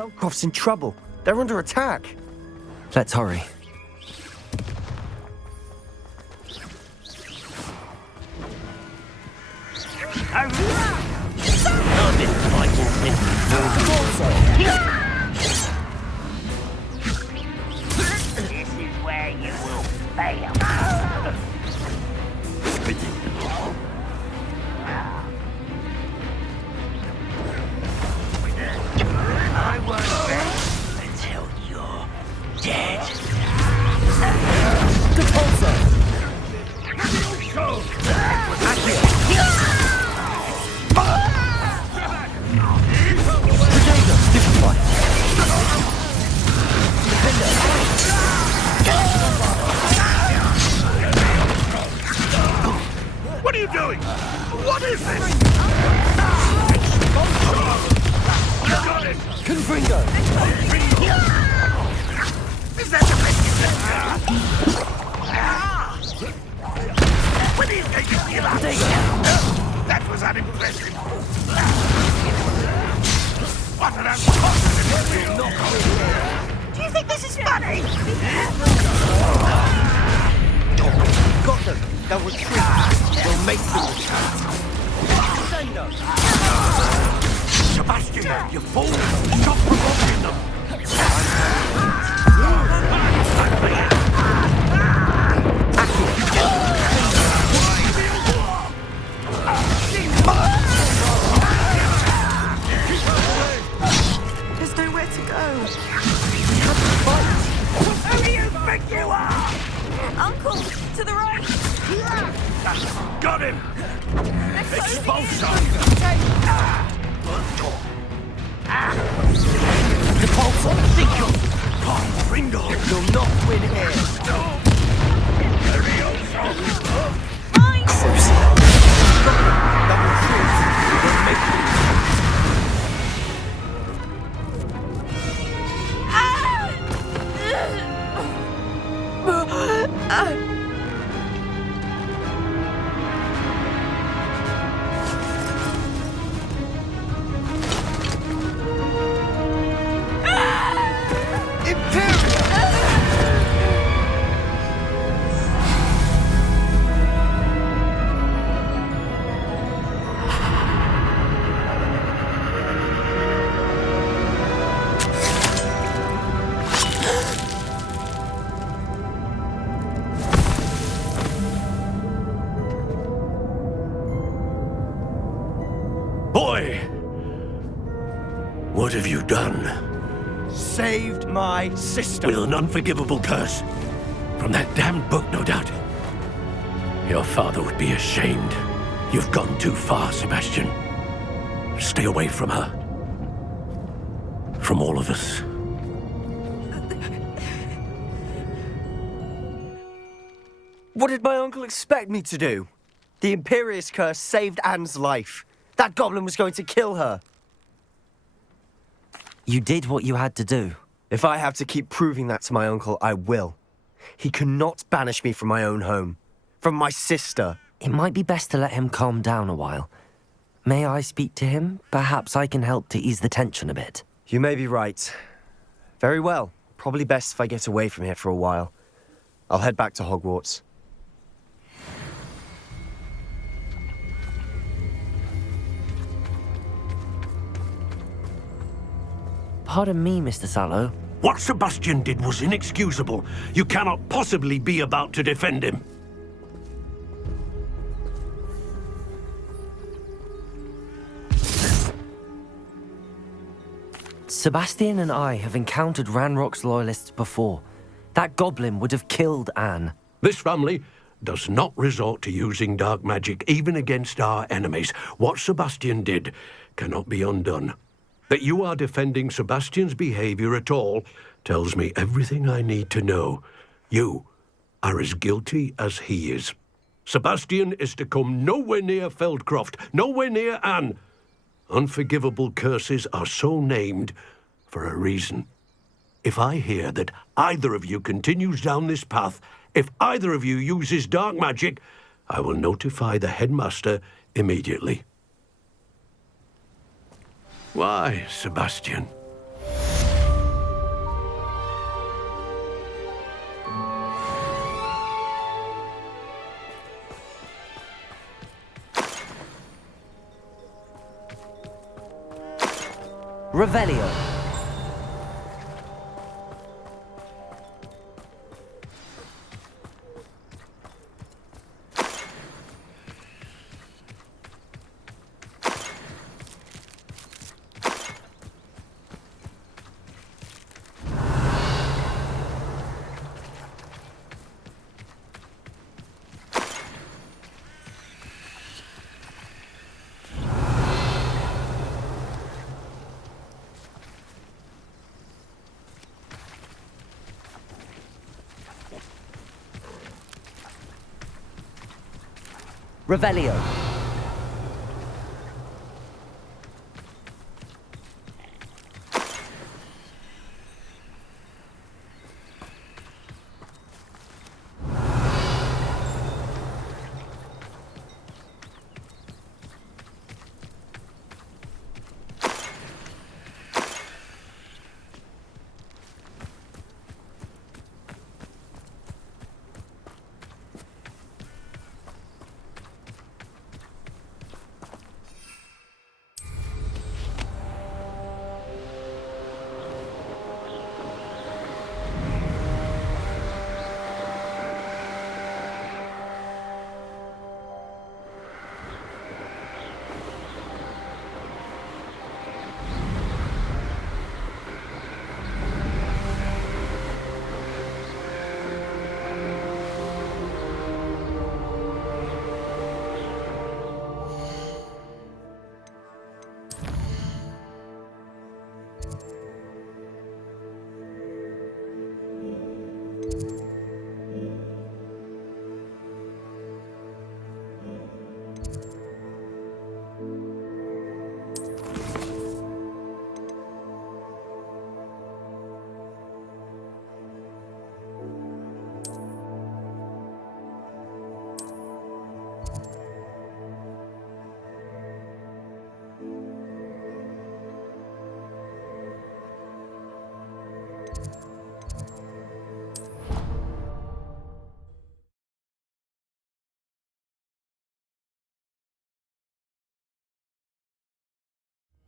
Feldcroft's in trouble. They're under attack. Let's hurry. This is where you will fail. I won't rest until you're dead. What are you doing? What is this? Got it! Confringo! Is that the best you can do? When are you taking me out? That was unimpressive. What an unfortunate. Do you think this is funny? Got them! They'll retreat! We'll make them retreat! Send them! Sebastian, you fool! Stop provoking them! There's nowhere to go. Who do you think you are? Uncle, to the right. Got him! Expulsion! Repulsor! Think you'll... Ringo! You'll not win here! Mine! They'll retreat! We'll make them Boy! What have you done? saved my sister. With an unforgivable curse. From that damned book, no doubt. Your father would be ashamed. You've gone too far, Sebastian. Stay away from her. From all of us. What did my uncle expect me to do? The Imperious curse saved Anne's life. That goblin was going to kill her. You did what you had to do. If I have to keep proving that to my uncle, I will. He cannot banish me from my own home. From my sister. It might be best to let him calm down a while. May I speak to him? Perhaps I can help to ease the tension a bit. You may be right. Very well. Probably best if I get away from here for a while. I'll head back to Hogwarts. Pardon me, Mr. Sallow. What Sebastian did was inexcusable. You cannot possibly be about to defend him. Sebastian and I have encountered Ranrock's loyalists before. That goblin would have killed Anne. This family does not resort to using dark magic, even against our enemies. What Sebastian did cannot be undone. That you are defending Sebastian's behavior at all tells me everything I need to know. You are as guilty as he is. Sebastian is to come nowhere near Feldcroft, nowhere near Anne. Unforgivable curses are so named for a reason. If I hear that either of you continues down this path, if either of you uses dark magic, I will notify the headmaster immediately. Why, Sebastian? Revelio. Revelio.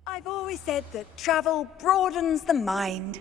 I've always said that travel broadens the mind.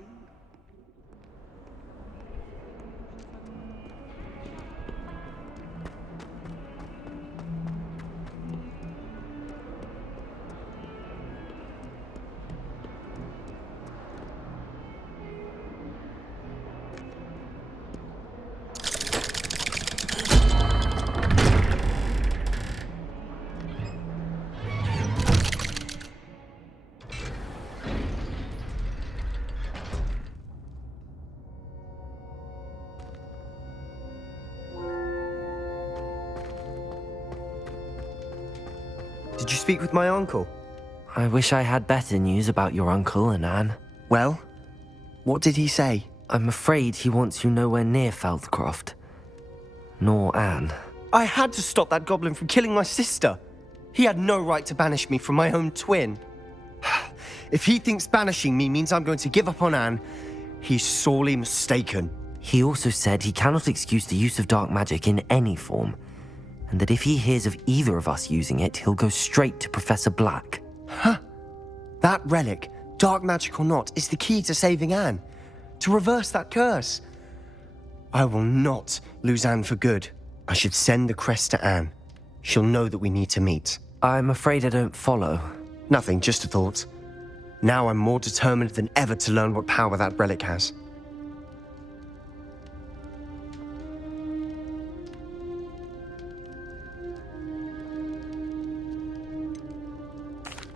Did you speak with my uncle? I wish I had better news about your uncle and Anne. Well, what did he say? I'm afraid he wants you nowhere near Feldcroft. Nor Anne. I had to stop that goblin from killing my sister. He had no right to banish me from my own twin. If he thinks banishing me means I'm going to give up on Anne, he's sorely mistaken. He also said he cannot excuse the use of dark magic in any form, and that if he hears of either of us using it, he'll go straight to Professor Black. That relic, dark magic or not, is the key to saving Anne. To reverse that curse. I will not lose Anne for good. I should send the crest to Anne. She'll know that we need to meet. I'm afraid I don't follow. Nothing, just a thought. Now I'm more determined than ever to learn what power that relic has.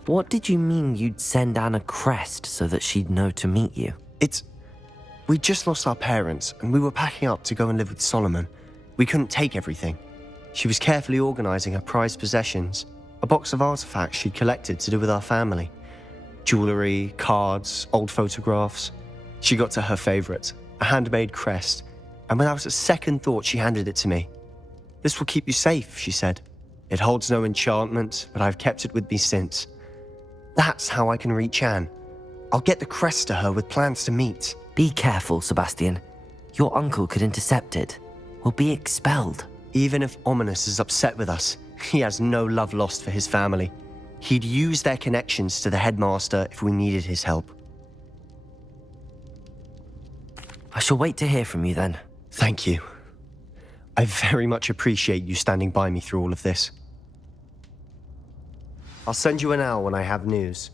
What did you mean you'd send Anne a crest so that she'd know to meet you? We just lost our parents, and we were packing up to go and live with Solomon. We couldn't take everything. She was carefully organizing her prized possessions, a box of artifacts she'd collected to do with our family. Jewelry, cards, old photographs. She got to her favorite, a handmade crest, and without a second thought, she handed it to me. "This will keep you safe," she said. "It holds no enchantment, but I've kept it with me since. That's how I can reach Anne. I'll get the crest to her with plans to meet." Be careful, Sebastian. Your uncle could intercept it. We'll be expelled. Even if Ominous is upset with us, he has no love lost for his family. He'd use their connections to the headmaster if we needed his help. I shall wait to hear from you then. Thank you. I very much appreciate you standing by me through all of this. I'll send you an owl when I have news.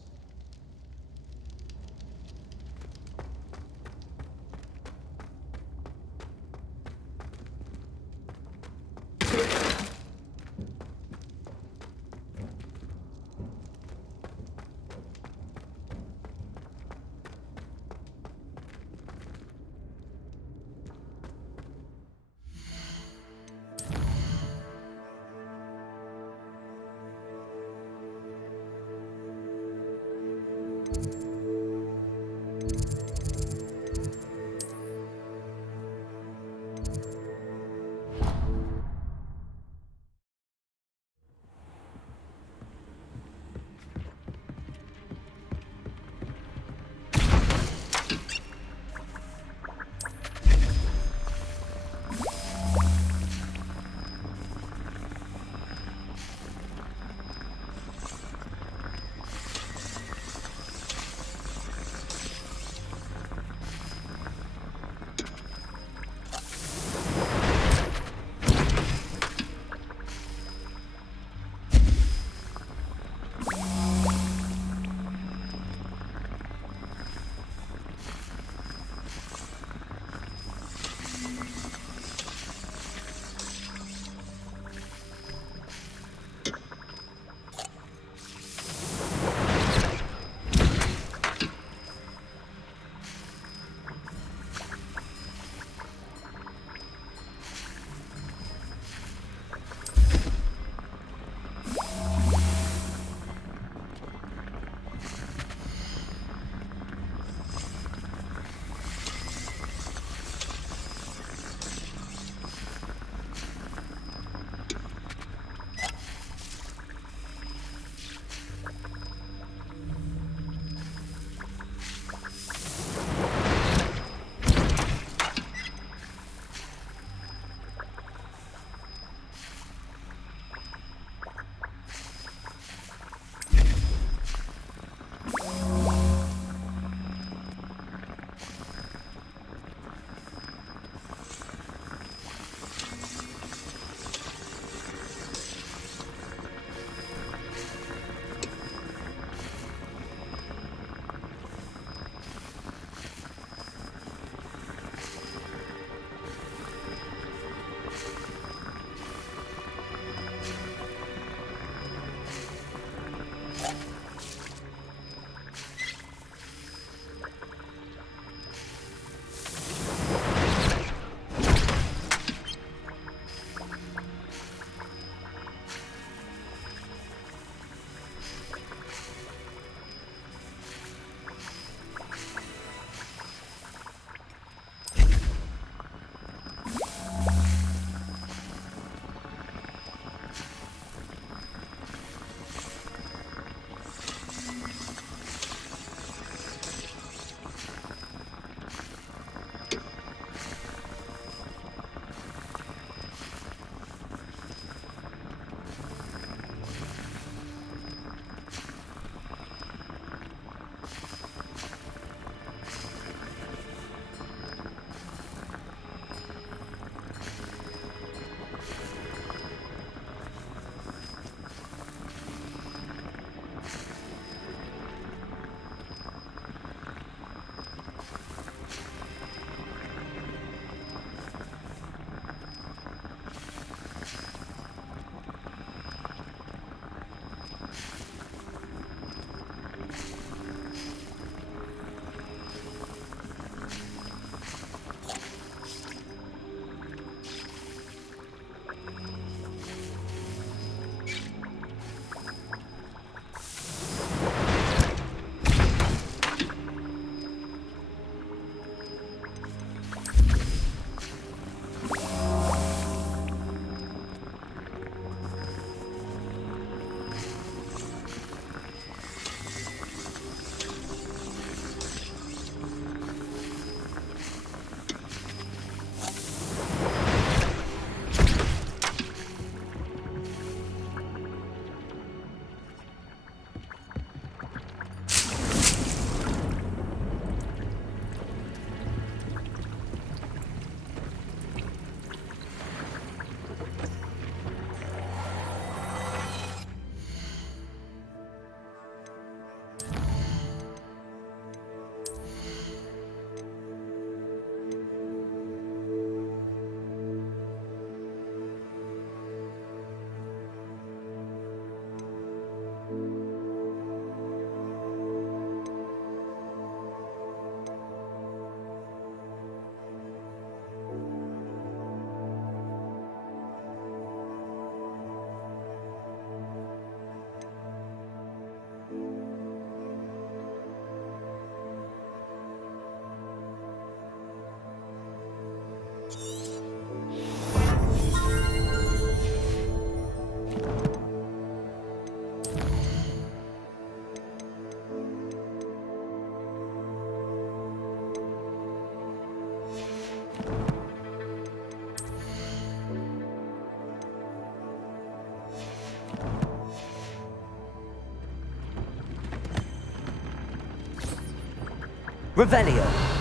Revelio.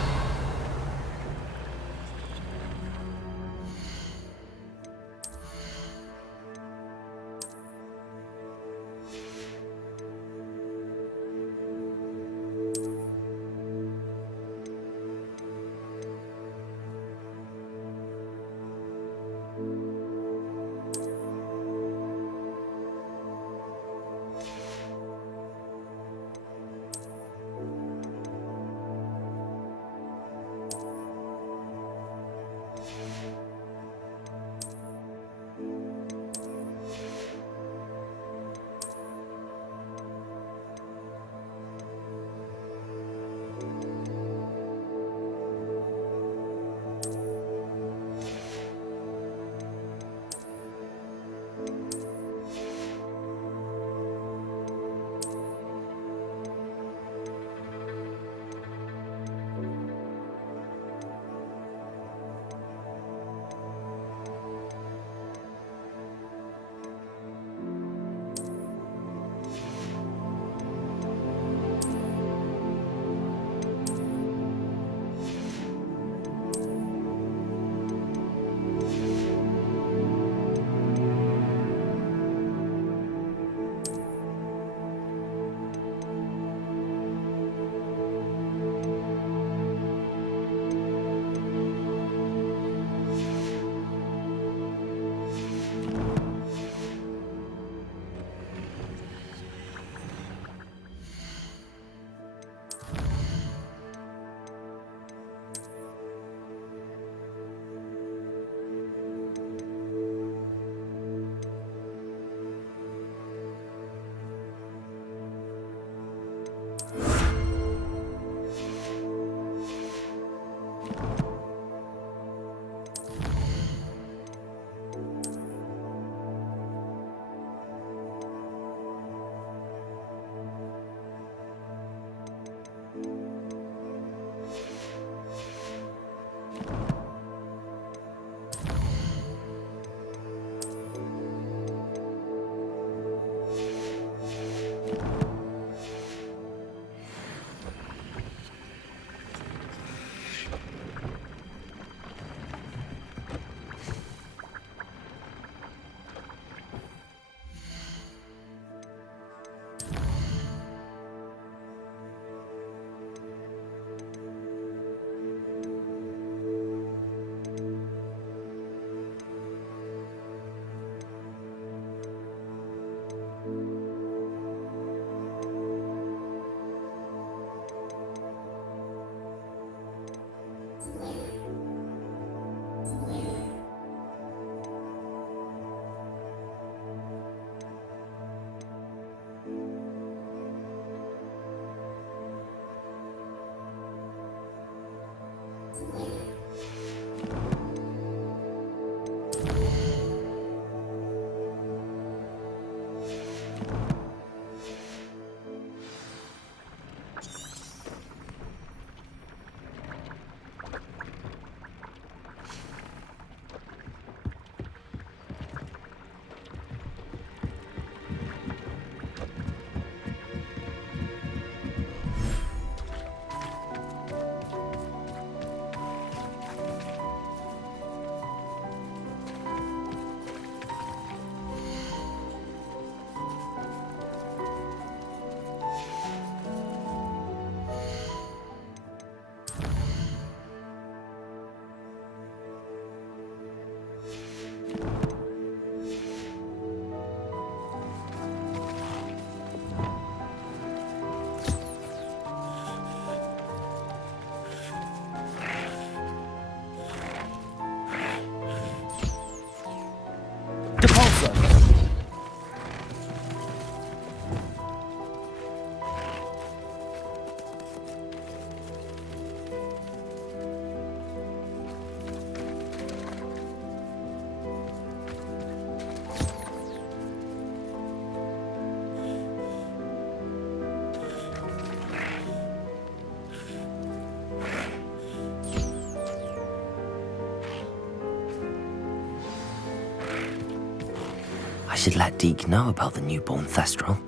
should let Deke know about the newborn Thestral.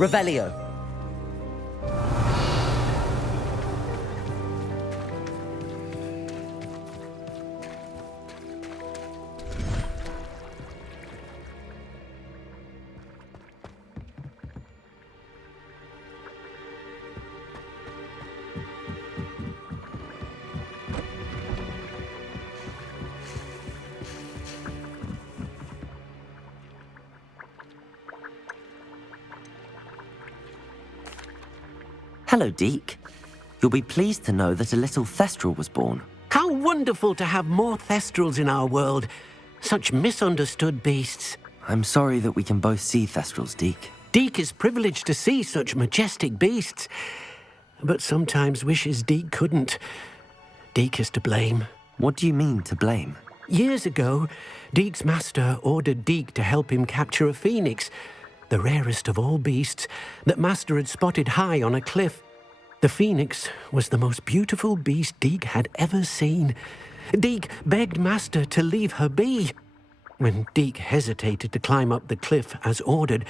Revelio. Hello, Deke. You'll be pleased to know that a little Thestral was born. How wonderful to have more Thestrals in our world. Such misunderstood beasts. I'm sorry that we can both see Thestrals, Deke. Deke is privileged to see such majestic beasts, but sometimes wishes Deke couldn't. Deke is to blame. What do you mean, to blame? Years ago, Deke's master ordered Deke to help him capture a phoenix, the rarest of all beasts, that master had spotted high on a cliff. The phoenix was the most beautiful beast Deke had ever seen. Deke begged master to leave her be. When Deke hesitated to climb up the cliff as ordered,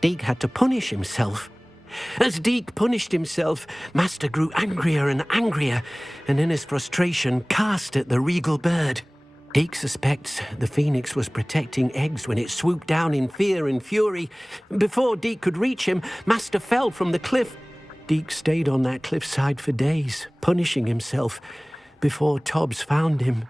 Deke had to punish himself. As Deke punished himself, master grew angrier and angrier, and in his frustration cast at the regal bird. Deke suspects the phoenix was protecting eggs when it swooped down in fear and fury. Before Deke could reach him, master fell from the cliff. Deke stayed on that cliffside for days, punishing himself, before Tobbs found him.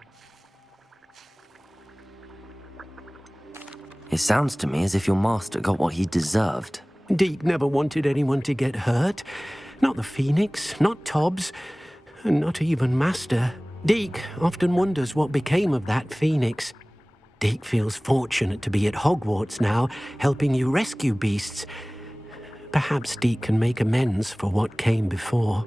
It sounds to me as if your master got what he deserved. Deke never wanted anyone to get hurt. Not the phoenix, not Tobbs, and not even master. Deke often wonders what became of that phoenix. Deke feels fortunate to be at Hogwarts now, helping you rescue beasts. Perhaps Deke can make amends for what came before.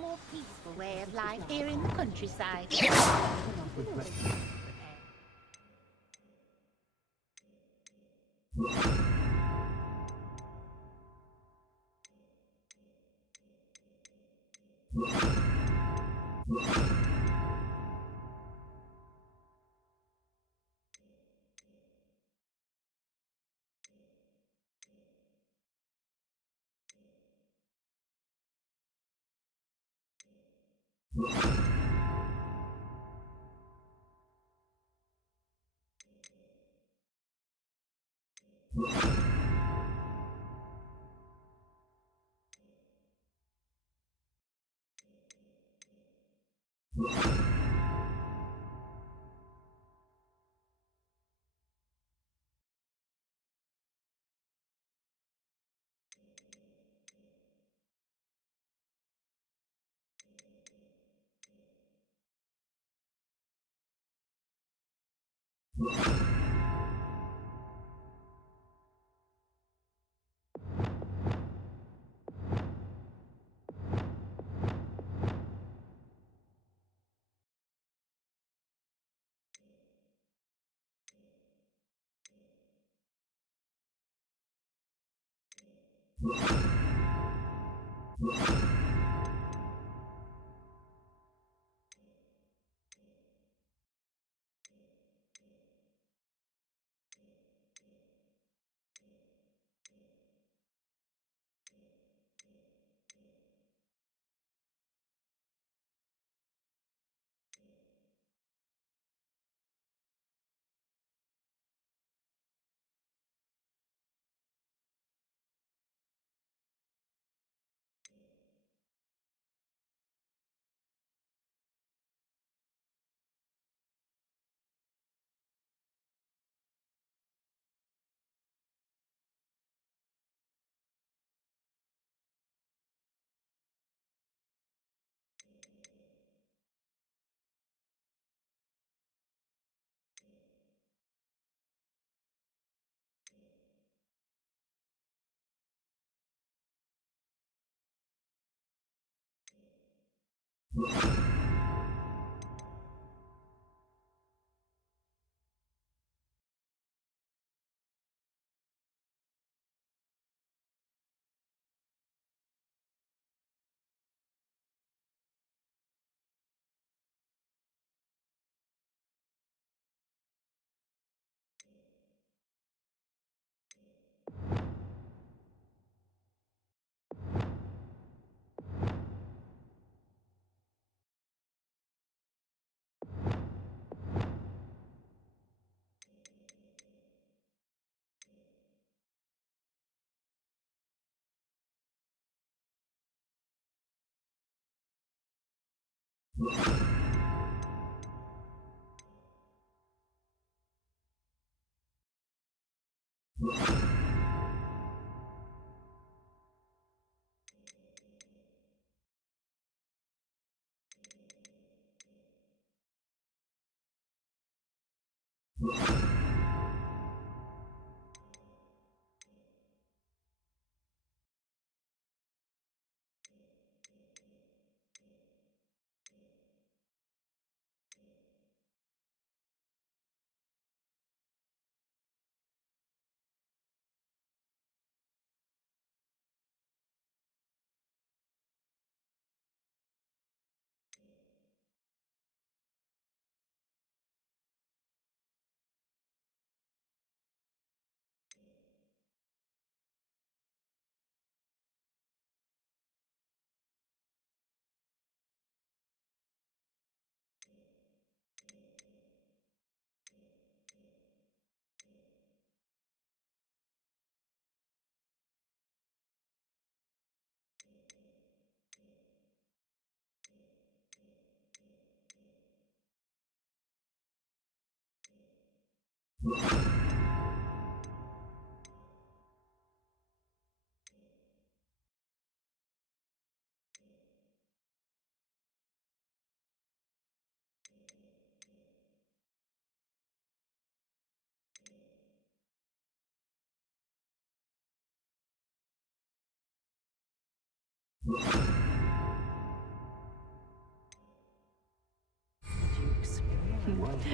More peaceful way of life here in the countryside.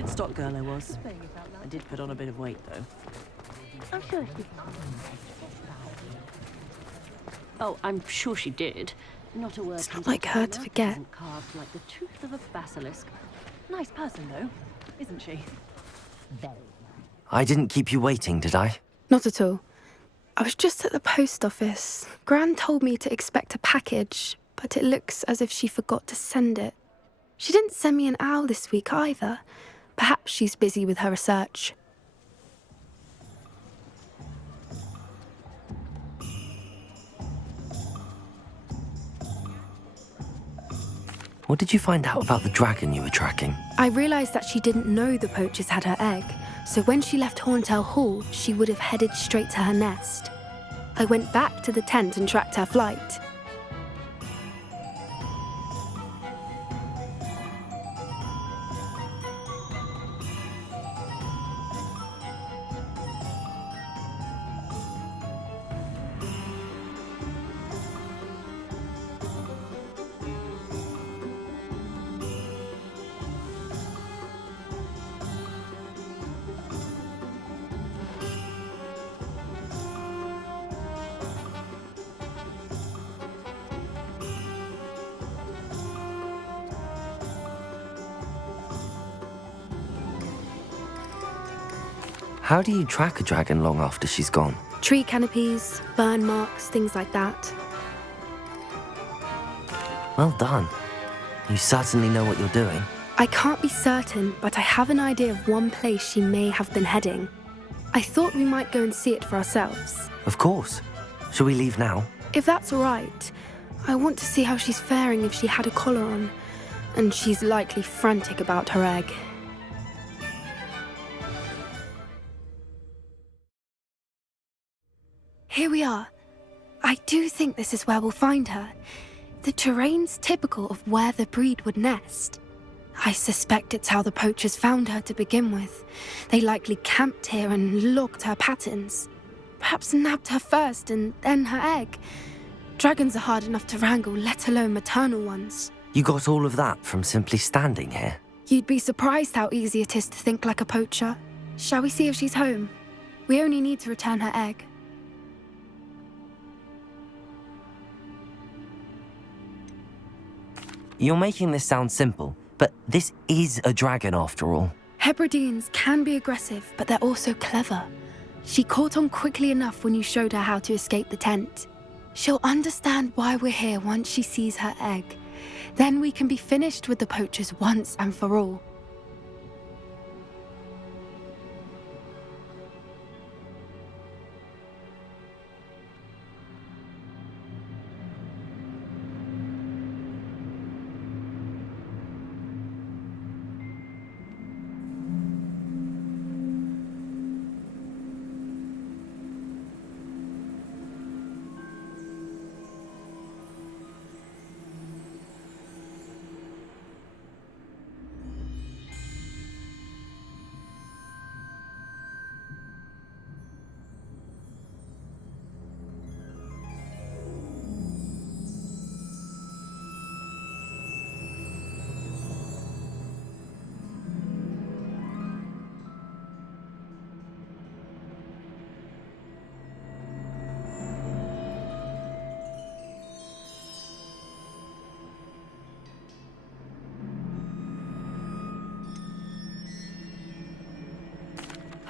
Stock girl I was. I did put on a bit of weight, though. I'm sure she... Oh, I'm sure she did. Not a word. It's not like her to forget. Carved like the tooth of a basilisk. Nice person, though, isn't she? Very. I didn't keep you waiting, did I? Not at all. I was just at the post office. Gran told me to expect a package, but it looks as if she forgot to send it. She didn't send me an owl this week either. Perhaps she's busy with her research. What did you find out about the dragon you were tracking? I realised that she didn't know the poachers had her egg, so when she left Horntail Hall, she would have headed straight to her nest. I went back to the tent and tracked her flight. How do you track a dragon long after she's gone? Tree canopies, burn marks, things like that. Well done. You certainly know what you're doing. I can't be certain, but I have an idea of one place she may have been heading. I thought we might go and see it for ourselves. Of course. Shall we leave now? If that's all right, I want to see how she's faring if she had a collar on. And she's likely frantic about her egg. Here we are. I do think this is where we'll find her. The terrain's typical of where the breed would nest. I suspect it's how the poachers found her to begin with. They likely camped here and logged her patterns. Perhaps nabbed her first and then her egg. Dragons are hard enough to wrangle, let alone maternal ones. You got all of that from simply standing here? You'd be surprised how easy it is to think like a poacher. Shall we see if she's home? We only need to return her egg. You're making this sound simple, but this is a dragon after all. Hebrideans can be aggressive, but they're also clever. She caught on quickly enough when you showed her how to escape the tent. She'll understand why we're here once she sees her egg. Then we can be finished with the poachers once and for all.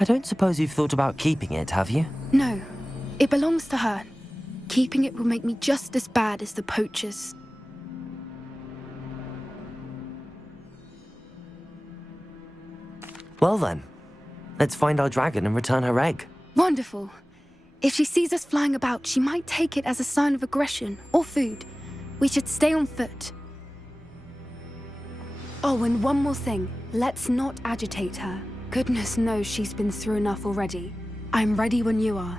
I don't suppose you've thought about keeping it, have you? No, it belongs to her. Keeping it will make me just as bad as the poachers. Well then, let's find our dragon and return her egg. Wonderful. If she sees us flying about, she might take it as a sign of aggression or food. We should stay on foot. Oh, and one more thing. Let's not agitate her. Goodness knows she's been through enough already. I'm ready when you are.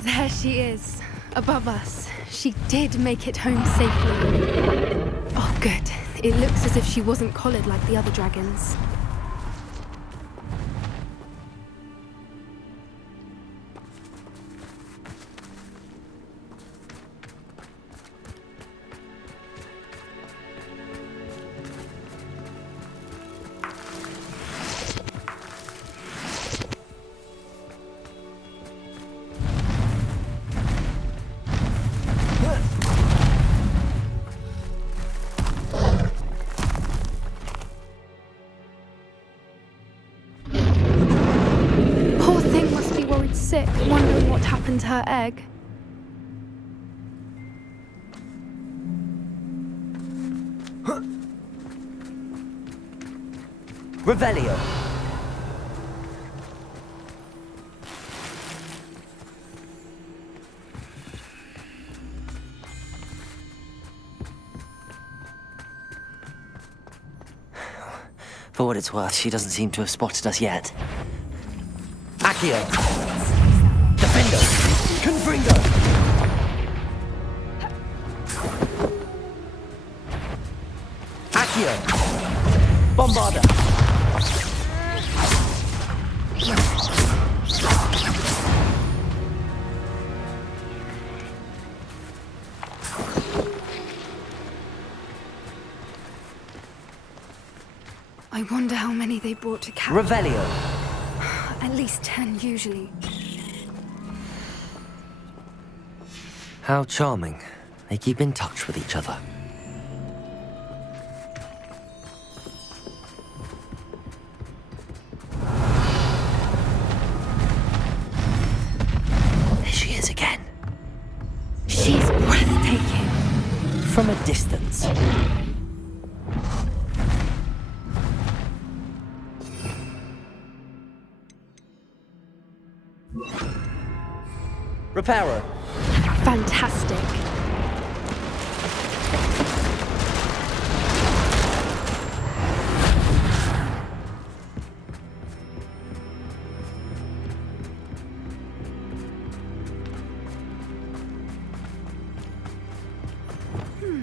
There she is, above us. She did make it home safely. Oh, good. It looks as if she wasn't collared like the other dragons. sick, wondering what happened to her egg. Revelio. For what it's worth, she doesn't seem to have spotted us yet. Accio! Defendo! Confringo! Accio! Bombarda! I wonder how many they brought to catch. Revelio! At least 10 usually. How charming. They keep in touch with each other. There she is again. She's breathtaking. From a distance. Reparo. Fantastic.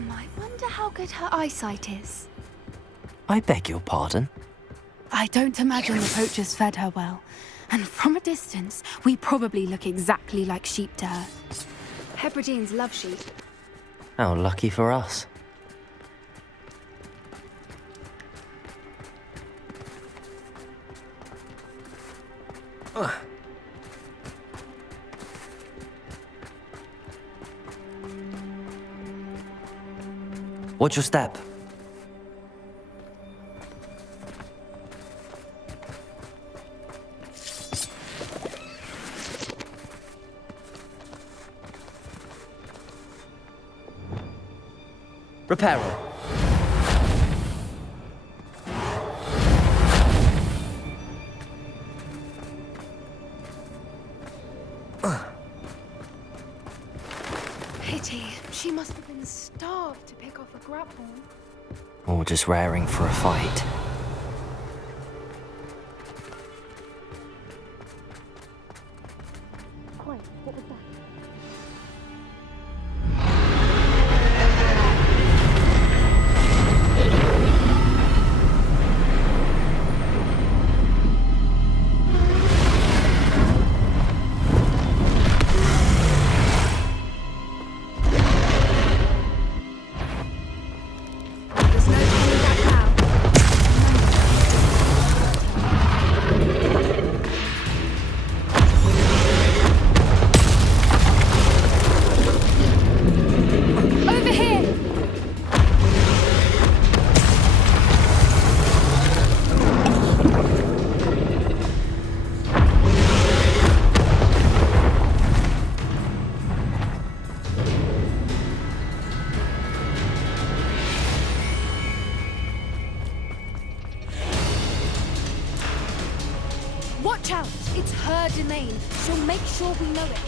I wonder how good her eyesight is. I beg your pardon? I don't imagine the poachers fed her well. And from a distance, we probably look exactly like sheep to her. Hebrideans love sheep. How lucky for us. Watch your step. Reparo. Pity. She must have been starved to pick off a grapple. Or just raring for a fight. There's no coming back now. Over here! Watch out! It's her domain. She'll make sure we know it.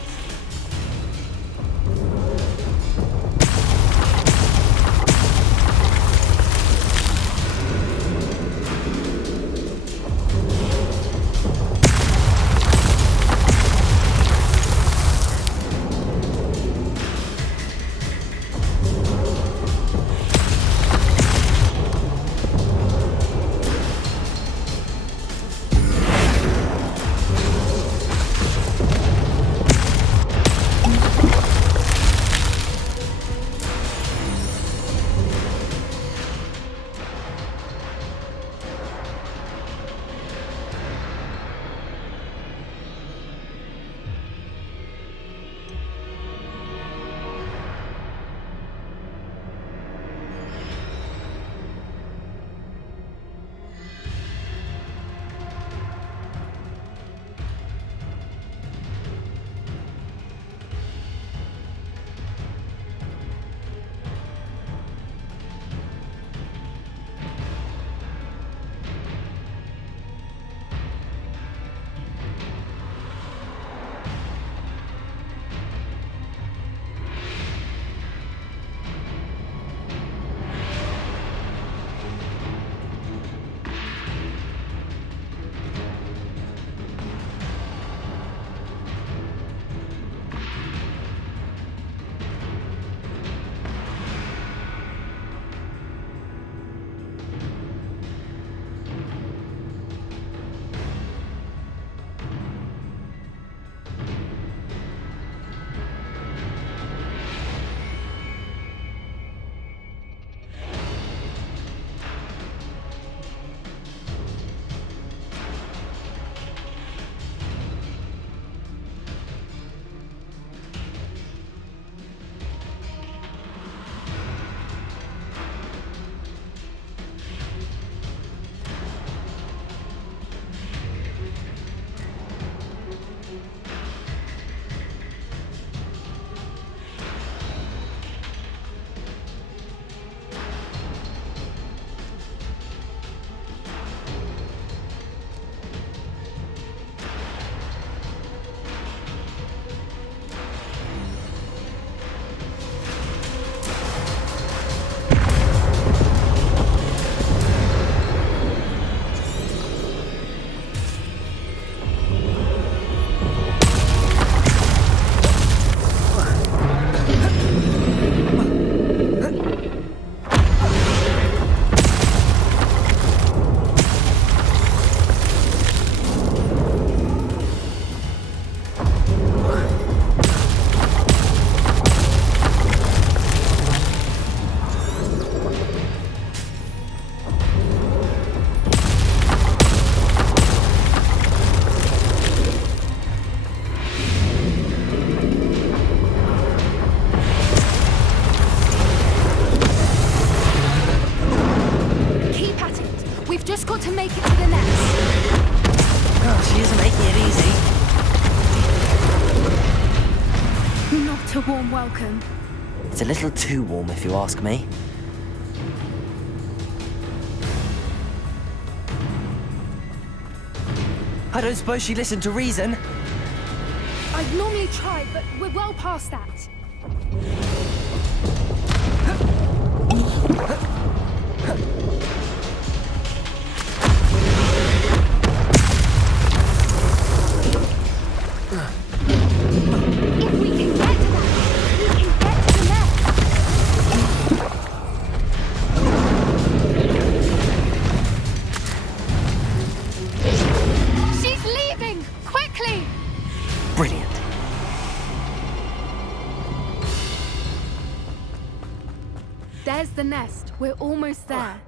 a warm welcome. It's a little too warm, if you ask me. I don't suppose she listened to reason. I'd normally try, but we're well past that. If we can get to that, we can get to the nest. She's leaving! Quickly! Brilliant. There's the nest. We're almost there.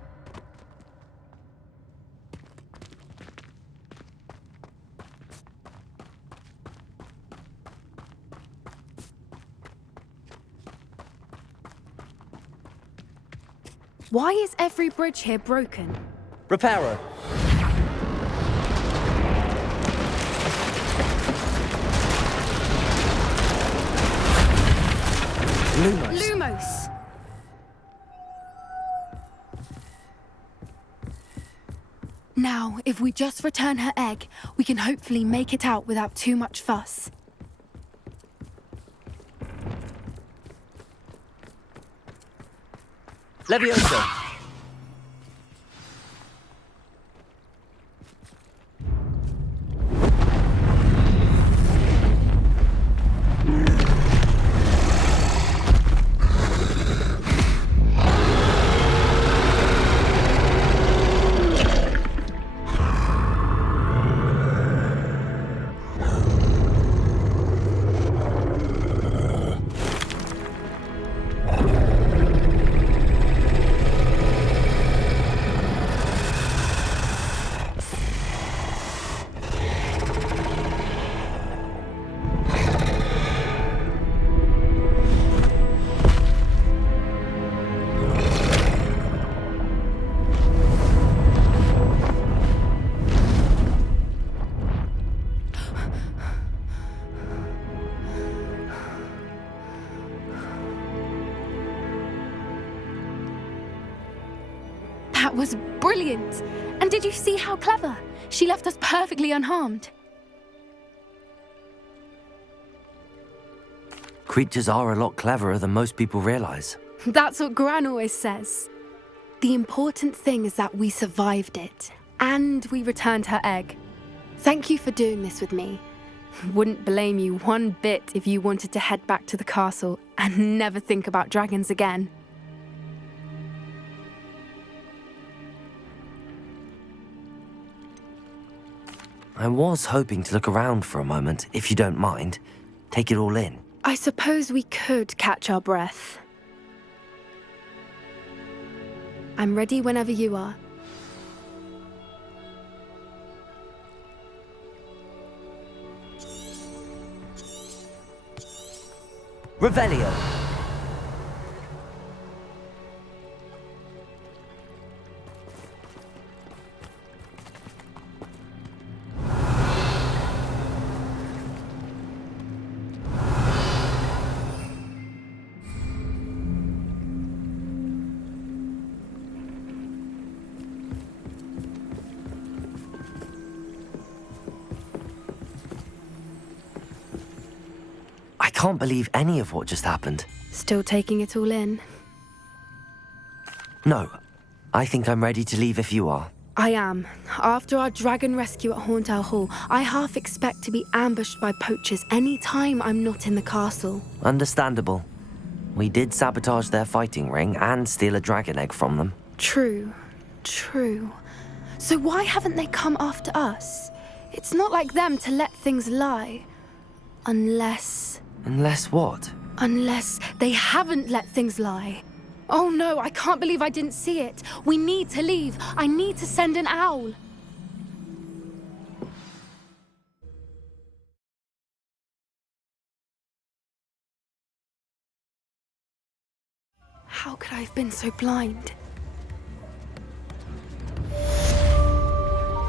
Why is every bridge here broken? Reparo. Lumos! Now, if we just return her egg, we can hopefully make it out without too much fuss. Leviosa. That was brilliant! And did you see how clever? She left us perfectly unharmed. Creatures are a lot cleverer than most people realize. That's what Gran always says. The important thing is that we survived it, and we returned her egg. Thank you for doing this with me. Wouldn't blame you one bit if you wanted to head back to the castle and never think about dragons again. I was hoping to look around for a moment, if you don't mind. Take it all in. I suppose we could catch our breath. I'm ready whenever you are. Revelio. I can't believe any of what just happened. Still taking it all in? No, I think I'm ready to leave if you are. I am. After our dragon rescue at Hauntow Hall, I half expect to be ambushed by poachers any time I'm not in the castle. Understandable. We did sabotage their fighting ring and steal a dragon egg from them. True. So why haven't they come after us? It's not like them to let things lie. Unless what? Unless they haven't let things lie. Oh no, I can't believe I didn't see it. We need to leave. I need to send an owl. How could I have been so blind?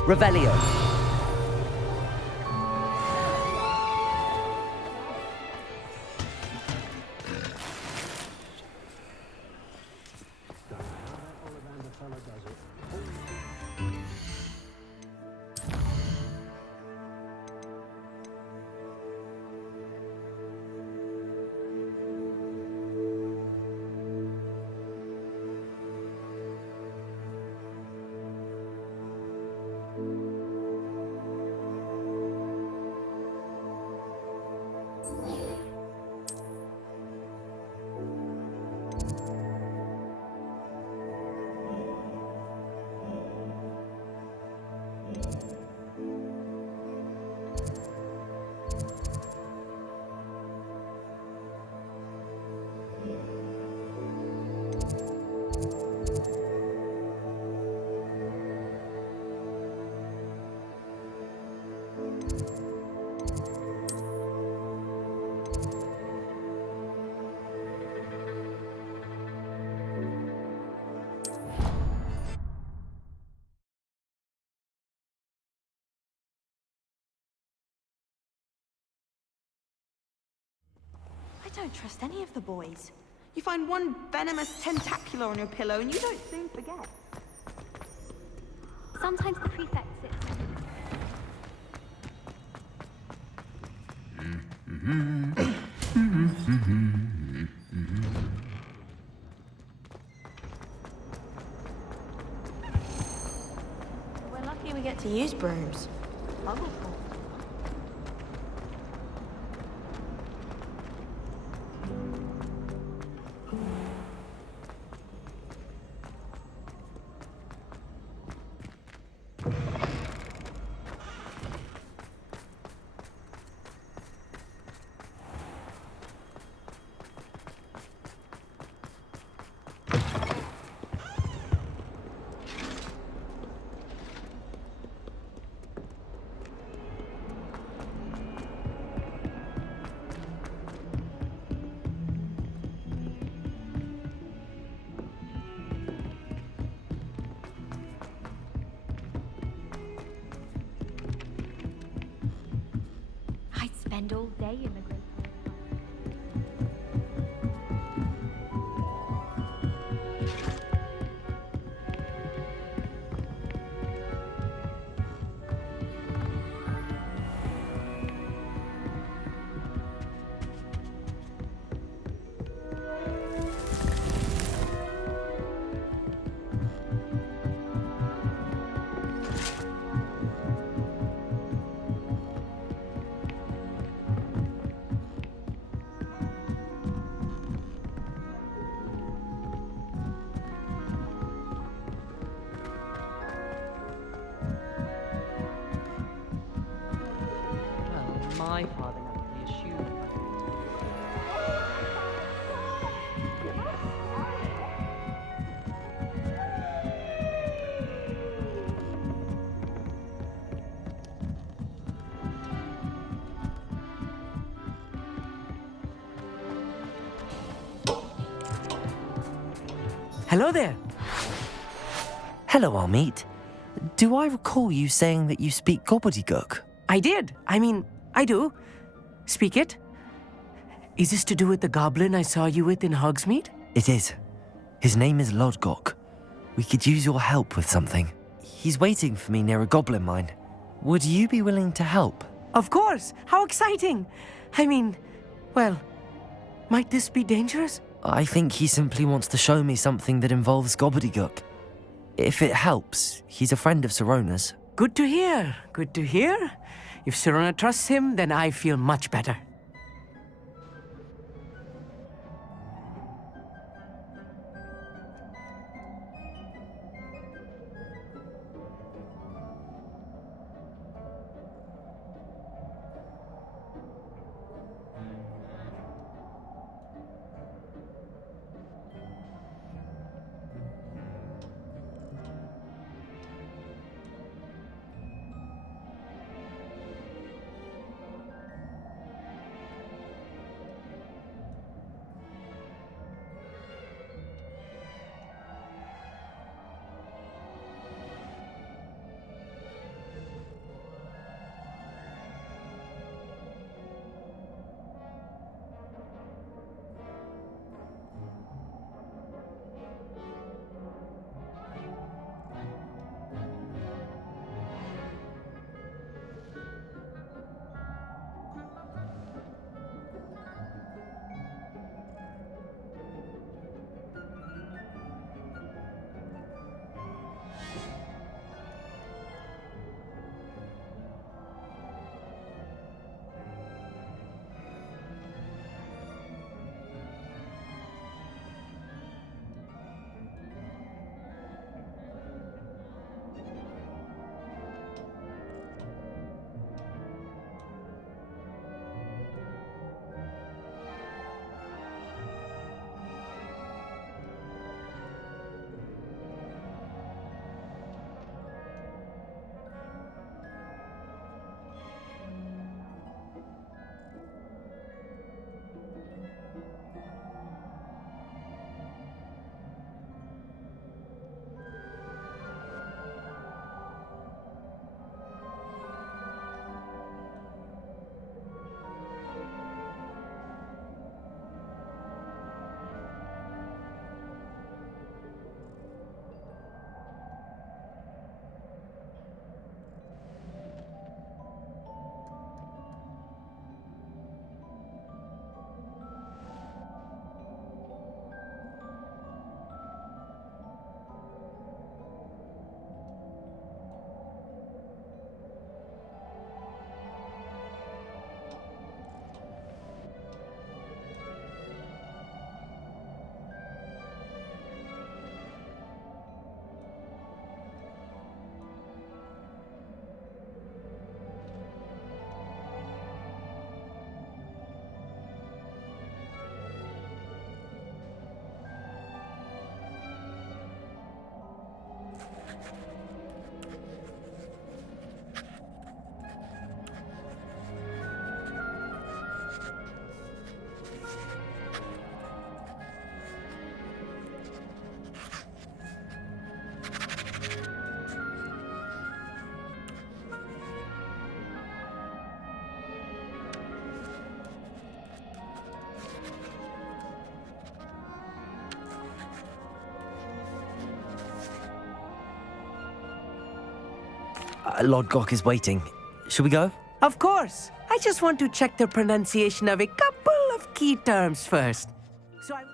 Revelio. don't trust any of the boys. You find one venomous tentacular on your pillow and you don't soon forget. Sometimes the prefect sits. We're lucky we get to use brooms. I'd spend all day in the great. Well, my father naturally assumed. Hello there. Hello, Amit. Do I recall you saying that you speak gobbledygook? I did. I mean, I do. Speak it. Is this to do with the goblin I saw you with in Hogsmeade? It is. His name is Lodgok. We could use your help with something. He's waiting for me near a goblin mine. Would you be willing to help? Of course. How exciting. I mean, well, might this be dangerous? I think he simply wants to show me something that involves gobbledygook. If it helps, he's a friend of Sirona's. Good to hear. Good to hear. If Sirona trusts him, then I feel much better. Lord Gok is waiting. Shall we go? Of course. I just want to check the pronunciation of a couple of key terms first. So I...